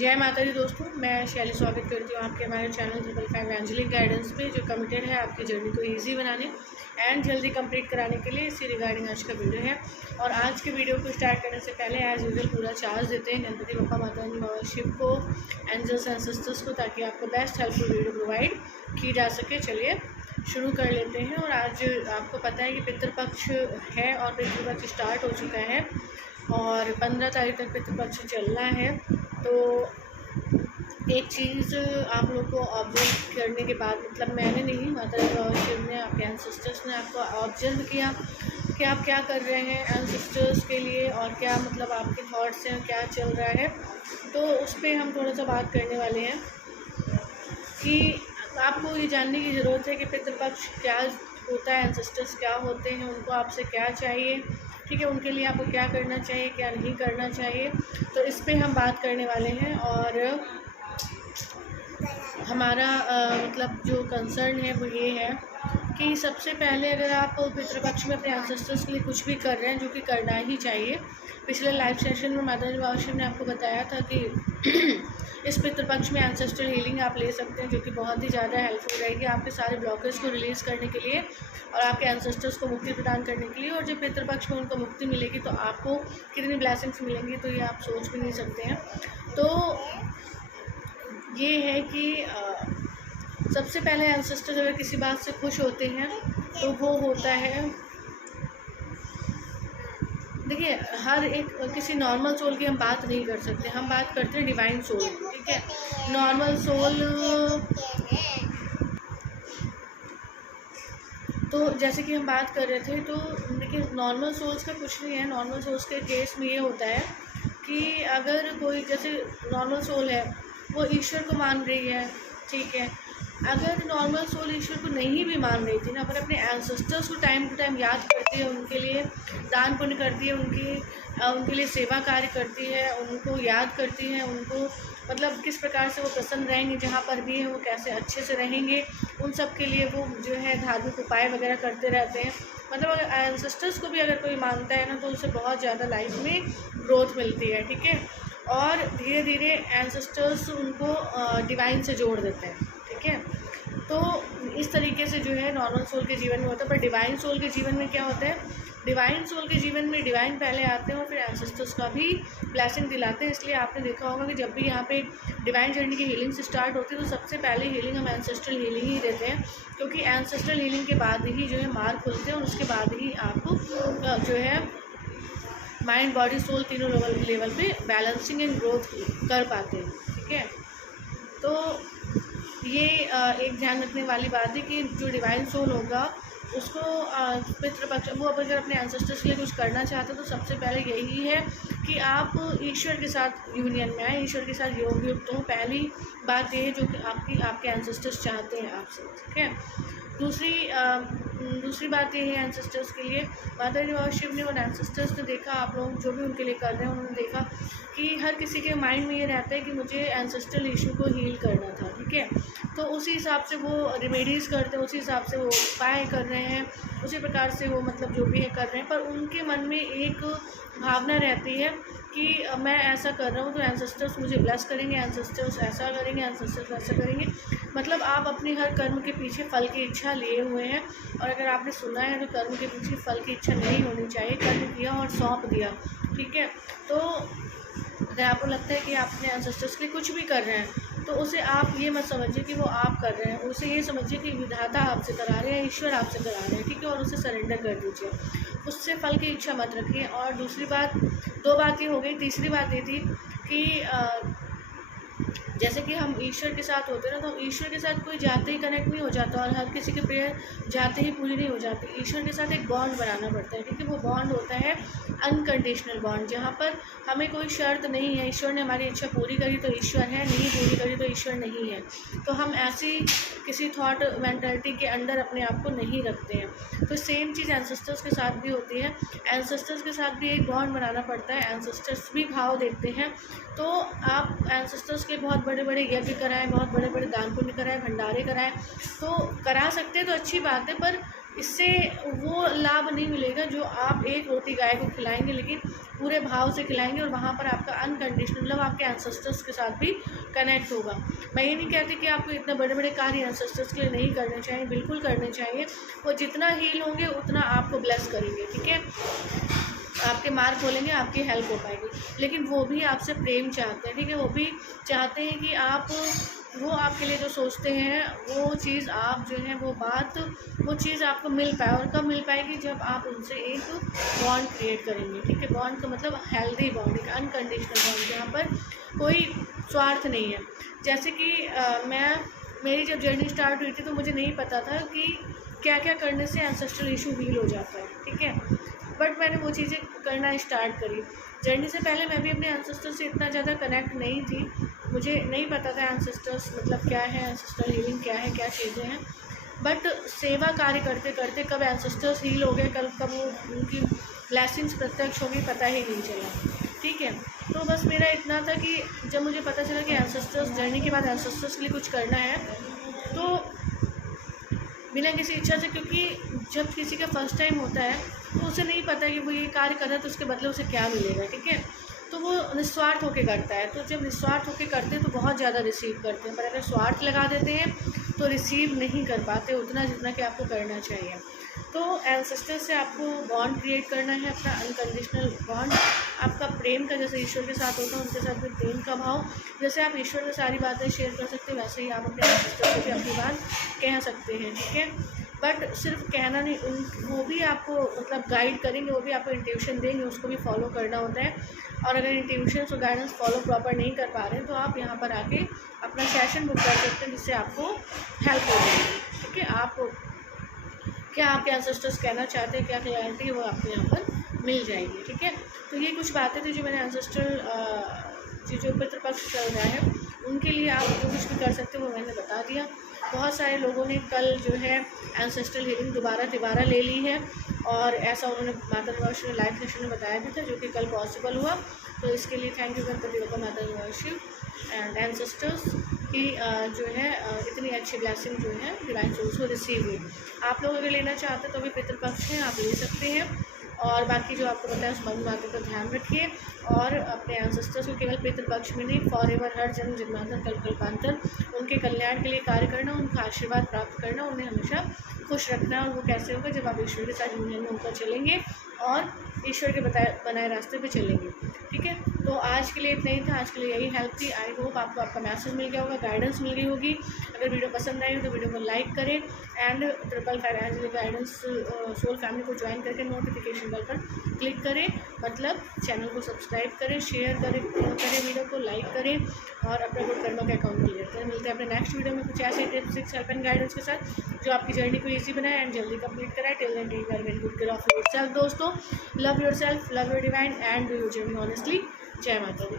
जय माता दी दोस्तों, मैं शैली स्वागत करती हूँ आपके हमारे चैनल 555 एंजेलिक गाइडेंस पे, जो कमिटेड है आपकी जर्नी को इजी बनाने एंड जल्दी कंप्लीट कराने के लिए। इसी रिगार्डिंग आज का वीडियो है। और आज के वीडियो को स्टार्ट करने से पहले एज यूजुअल पूरा चार्ज देते हैं गणपति बप्पा, माता रानी, बाबा शिव को, एंजल्स एंड सिस्टर्स को, ताकि आपको बेस्ट हेल्पफुल वीडियो प्रोवाइड की जा सके। चलिए शुरू कर लेते हैं। और आज आपको पता है कि पितृपक्ष है और पितृपक्ष स्टार्ट हो चुका है और 15 तारीख तक पितृपक्ष चलना है। तो एक चीज़ आप लोग को ऑब्जर्व करने के बाद, मतलब मैंने नहीं, माता रानी, बाबा शिव ने, आपके एंसेस्टर्स ने आपको ऑब्जर्व किया कि आप क्या कर रहे हैं एंसेस्टर्स के लिए और क्या मतलब आपके थॉट्स हैं, क्या चल रहा है। तो उस पर हम थोड़ा सा बात करने वाले हैं कि आपको ये जानने की ज़रूरत है कि पितृपक्ष क्या होता है, एंसेस्टर्स क्या होते हैं, उनको आपसे क्या चाहिए, ठीक है, उनके लिए आपको क्या करना चाहिए, क्या नहीं करना चाहिए। तो इस पे हम बात करने वाले हैं। और हमारा मतलब जो कंसर्न है वो ये है कि सबसे पहले अगर आप पितृपक्ष में अपने एंसेस्टर्स के लिए कुछ भी कर रहे हैं, जो कि करना ही चाहिए। पिछले लाइव सेशन में माता रानी बाबा शिव ने आपको बताया था कि इस पितृपक्ष में एंसेस्ट्रल हीलिंग आप ले सकते हैं, जो कि बहुत ही ज़्यादा हेल्पफुल रहेगी आपके सारे ब्लॉकेज को रिलीज़ करने के लिए और आपके एंसेस्टर्स को मुक्ति प्रदान करने के लिए। और जब पितृपक्ष में उनको मुक्ति मिलेगी तो आपको कितनी ब्लेसिंग्स मिलेंगी, तो ये आप सोच भी नहीं सकते हैं। तो ये है कि सबसे पहले एंसेस्टर्स अगर किसी बात से खुश होते हैं तो वो होता है, देखिए, हर एक किसी नॉर्मल सोल की हम बात नहीं कर सकते, हम बात करते हैं डिवाइन सोल, ठीक है। नॉर्मल सोल तो जैसे कि हम बात कर रहे थे, तो देखिए नॉर्मल सोल्स का कुछ नहीं है। नॉर्मल सोल्स के केस में ये होता है कि अगर कोई, जैसे नॉर्मल सोल है वो ईश्वर को मान रही है, ठीक है। अगर नॉर्मल सोल ईश्वर को नहीं भी मान रही थी ना, पर अपने एंसेस्टर्स को टाइम टू टाइम याद करती है, उनके लिए दान पुण्य करती है, उनके लिए सेवा कार्य करती है, उनको याद करती है, उनको मतलब किस प्रकार से वो प्रसन्न रहेंगे, जहाँ पर भी है वो कैसे अच्छे से रहेंगे, उन सब के लिए वो जो है धार्मिक उपाय वगैरह करते रहते हैं। मतलब अगर एंसेस्टर्स को भी अगर कोई मानता है ना, तो उसे बहुत ज़्यादा लाइफ में ग्रोथ मिलती है, ठीक है। और धीरे धीरे एंसेस्टर्स उनको डिवाइन से जोड़ देते हैं, ठीक है। तो इस तरीके से जो है नॉर्मल सोल के जीवन में होता है। पर डिवाइन सोल के जीवन में क्या होता है, डिवाइन सोल के जीवन में डिवाइन पहले आते हैं और फिर एंसेस्टर्स का भी ब्लेसिंग दिलाते हैं। इसलिए आपने देखा होगा कि जब भी यहाँ पे डिवाइन जर्नी की हीलिंग से स्टार्ट होती है तो सबसे पहले हीलिंग हम एंसेस्ट्रल हीलिंग ही देते हैं, क्योंकि एंसेस्ट्रल हीलिंग के बाद ही जो है मार्ग खुलते हैं और उसके बाद ही आप जो है माइंड, बॉडी, सोल तीनों लेवल पे बैलेंसिंग एंड ग्रोथ कर पाते हैं, ठीक है। तो ये एक ध्यान रखने वाली बात है कि जो डिवाइन सोल होगा उसको पितृपक्ष, वो अगर अपने एंसेस्टर्स के लिए कुछ करना चाहते हैं तो सबसे पहले यही है कि आप ईश्वर के साथ यूनियन में आए, ईश्वर के साथ योग युक्त हो। पहली बात ये है जो कि आपके एंसेस्टर्स चाहते हैं आपसे, ठीक है। दूसरी बात ये है एंसेस्टर्स के लिए, माता रानी बाबा शिव ने और एंसेस्टर्स ने देखा, आप लोग जो भी उनके लिए कर रहे हैं उन्होंने देखा कि हर किसी के माइंड में ये रहता है कि मुझे एंसेस्ट्रल इशू को हील करना था, ठीक है। तो उसी हिसाब से वो रेमेडीज़ करते हैं, उसी हिसाब से वो उपाय कर रहे हैं, उसी प्रकार से वो मतलब जो भी है कर रहे हैं। पर उनके मन में एक भावना रहती है कि मैं ऐसा कर रहा हूँ तो एंसेस्टर्स मुझे ब्लेस करेंगे, एंसेस्टर्स ऐसा करेंगे, एंसेस्टर्स वैसा करेंगे। मतलब आप अपनी हर कर्म के पीछे फल की इच्छा लिए हुए हैं। और अगर आपने सुना है तो कर्म के पीछे फल की इच्छा नहीं होनी चाहिए, कर्म किया और सौंप दिया, ठीक है। तो अगर आपको लगता है कि आप अपने एंसेस्टर्स के लिए कुछ भी कर रहे हैं तो उसे आप ये मत समझिए कि वो आप कर रहे हैं, उसे ये समझिए कि विधाता आपसे करा रहे हैं, ईश्वर आपसे करा रहे हैं, ठीक है। और उसे सरेंडर कर दीजिए, उससे फल की इच्छा मत रखिए। और दूसरी बात, दो बातें हो गई। तीसरी बात ये थी कि जैसे कि हम ईश्वर के साथ होते हैं ना, तो ईश्वर के साथ कोई जाते ही कनेक्ट नहीं हो जाता और हर किसी के प्रेयर जाते ही पूरी नहीं हो जाती। ईश्वर के साथ एक बॉन्ड बनाना पड़ता है, ठीक है। वो बॉन्ड होता है अनकंडीशनल बॉन्ड, जहाँ पर हमें कोई शर्त नहीं है। ईश्वर ने हमारी इच्छा पूरी करी तो ईश्वर है, नहीं पूरी करी तो ईश्वर नहीं है। तो हम ऐसी किसी थॉट मेंटालिटी के अंडर अपने आप को नहीं रखते हैं। तो सेम चीज़ एंसेस्टर्स के साथ भी होती है। एंसेस्टर्स के साथ भी एक बॉन्ड बनाना पड़ता है, एंसेस्टर्स भी भाव देते हैं। तो आप एंसेस्टर्स के बहुत बड़े बड़े यज्ञ कराएं, बहुत बड़े बड़े दान पुण्य कराएं, भंडारे कराएं, तो करा सकते हैं तो अच्छी बात है। पर इससे वो लाभ नहीं मिलेगा जो आप एक रोटी गाय को खिलाएंगे लेकिन पूरे भाव से खिलाएंगे, और वहाँ पर आपका अनकंडीशनल लव आपके एंसेस्टर्स के साथ भी कनेक्ट होगा। मैं ये नहीं कहती कि आपको इतने बड़े बड़े कार्य एंसेस्टर्स के लिए नहीं करने चाहिए, बिल्कुल करने चाहिए। वो जितना हील होंगे उतना आपको ब्लेस करेंगे, ठीक है, आपके मार्ग खोलेंगे, आपकी हेल्प हो पाएगी। लेकिन वो भी आपसे प्रेम चाहते हैं, ठीक है, वो भी चाहते हैं कि आप, वो आपके लिए जो सोचते हैं वो चीज़ आप जो है वो चीज़ आपको मिल पाए। और कब मिल पाएगी? जब आप उनसे एक बॉन्ड क्रिएट करेंगे, ठीक है। बॉन्ड का मतलब हेल्दी बॉन्ड, एक अनकंडीशनल बॉन्ड जहाँ पर कोई स्वार्थ नहीं है। जैसे कि मेरी जब जर्नी स्टार्ट हुई थी तो मुझे नहीं पता था कि क्या क्या करने से एंसेस्ट्रल इशू हील हो जाता है, ठीक है। बट मैंने वो चीज़ें करना स्टार्ट करी। जर्नी से पहले मैं भी अपने एंसेस्टर्स से इतना ज़्यादा कनेक्ट नहीं थी, मुझे नहीं पता था एंसेस्टर्स मतलब क्या है, एंसेस्ट्रल हीलिंग क्या है, क्या चीज़ें हैं। बट सेवा कार्य करते करते कब एंसेस्टर्स हील हो गए, कब वो उनकी ब्लेसिंग्स प्रत्यक्ष हो गई, पता ही नहीं चला, ठीक है। तो बस मेरा इतना था कि जब मुझे पता चला कि एंसेस्टर्स जर्नी के बाद एंसेस्टर्स के लिए कुछ करना है, तो बिना किसी इच्छा से, क्योंकि जब किसी का फर्स्ट टाइम होता है तो उसे नहीं पता कि वो ये कार्य कर रहा है तो उसके बदले उसे क्या मिलेगा, ठीक है। तो वो निस्वार्थ होकर करता है। तो जब निस्वार्थ होकर करते हैं तो बहुत ज़्यादा रिसीव करते हैं, पर अगर स्वार्थ लगा देते हैं तो रिसीव नहीं कर पाते उतना जितना कि आपको करना चाहिए। तो एंसेस्टर से आपको बॉन्ड क्रिएट करना है, अपना अनकंडीशनल बॉन्ड, आपका प्रेम का, जैसे ईश्वर के साथ होता है उनके साथ भी प्रेम का भाव। जैसे आप ईश्वर से सारी बातें शेयर कर सकते हैं वैसे ही आप अपने एंसेस्टर से भी अपनी बात कह सकते हैं, ठीक है। बट सिर्फ कहना नहीं, वो भी आपको मतलब गाइड करेंगे, वो भी आपको इंट्यूशन देंगे, उसको भी फॉलो करना होता है। और अगर इंट्यूशन और गाइडेंस फॉलो प्रॉपर नहीं कर पा रहे हैं तो आप यहाँ पर आके अपना सेशन बुक कर सकते हैं जिससे आपको हेल्प हो जाएगी, ठीक है। आप क्या आपके एंसेस्टर्स कहना चाहते हैं, क्या क्लैरिटी है, वो आपको यहाँ पर मिल जाएगी, ठीक है। तो ये कुछ बातें थी जो मैंने एंसेस्ट्रल जो पितृपक्ष चल रहा है उनके लिए आप जो कुछ भी कर सकते हो वो मैंने बता दिया। बहुत सारे लोगों ने कल जो है एंसेस्ट्रल हीलिंग दोबारा ले ली है, और ऐसा उन्होंने माता निवास ने लाइव सेशन में बताया भी था, जो कि कल पॉसिबल हुआ। तो इसके लिए थैंक यू गणपति बप्पा, माता निवास एंड एंसेस्टर्स की जो है इतनी अच्छी ब्लेसिंग जो है डिवाइन सोर्स को रिसीव हुई। आप लोग अगर लेना चाहते हैं तो भी पितृपक्ष हैं, आप ले सकते हैं। और बाकी जो आपको पता है उस बंद बातों का ध्यान रखिए, और अपने एंसेस्टर्स को केवल पितृपक्ष में नहीं, फॉरएवर, हर जन्म जन्मांतर कल्पांतर उनके कल्याण के लिए कार्य करना, उनका आशीर्वाद प्राप्त करना, उन्हें हमेशा खुश रखना। और वो कैसे होगा? जब आप ईश्वर के साथ यूनियन में होकर चलेंगे और ईश्वर के बनाए रास्ते पे चलेंगे, ठीक है। तो आज के लिए इतना ही था, आज के लिए यही हेल्प थी। आई होप आपको आपका मैसेज मिल गया होगा, गाइडेंस मिल गई होगी। अगर वीडियो पसंद आई हो तो वीडियो को लाइक करें and 555 angelic guidance soul family को ज्वाइन करके नोटिफिकेशन बेल पर क्लिक करें, मतलब चैनल को सब्सक्राइब करें, शेयर करें वीडियो को, लाइक करें और अपना गुड कर्मा का अकाउंट क्लियर करें। मिलते हैं अपने नेक्स्ट वीडियो में कुछ ऐसे tips, tricks, help and guidance के साथ जो आपकी जर्नी को ईजी बनाए एंड जल्दी कंप्लीट कराए। Till then take care, very good care of yourself दोस्तों। Love yourself, love your divine and do your journey honestly. जय माता दी।